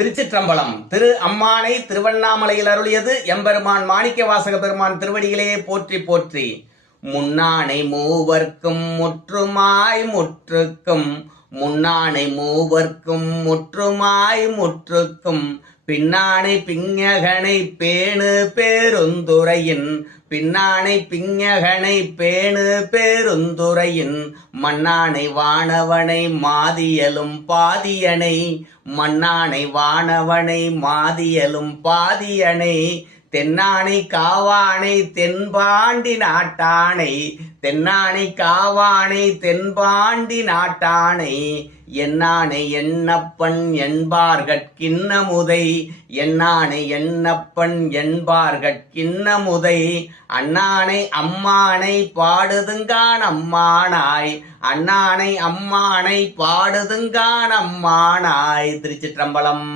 திருச்சிற்றம்பலம். திரு அம்மானை திருவண்ணாமலையில் அருளியது எம்பெருமான் மாணிக்கவாசக பெருமான் திருவடிகளே போற்றி போற்றி. முன்னானை மூவர்க்கும் முற்றுமாய் முற்றுக்கும், முன்னானை மூவர்க்கும் முற்றுமாய் முற்றுக்கும், பின்னானை பிஞகனை பேணு பேருந்துரையின், பின்னானை பிஞகனை பேணு பேருந்துரையின், மன்னானை வானவனை மாதியலும் பாதியனை, மன்னானை வானவனை மாதியலும் பாதியனை, தென்னானை காவானை தென்பாண்டி நாட்டானை, தென்னானை காவானை தென்பாண்டி நாட்டானை, என்னானை எண்ணப்பன் என்பார்கட்கின்னமுதை, என்னானை எண்ணப்பன் என்பார்கட்கின்னமுதை, அண்ணானை அம்மானை பாடுதுங்கான் அம்மானாய், அண்ணானை அம்மானை பாடுதுங்கான் அம்மானாய். திருச்சிற்றம்பலம்.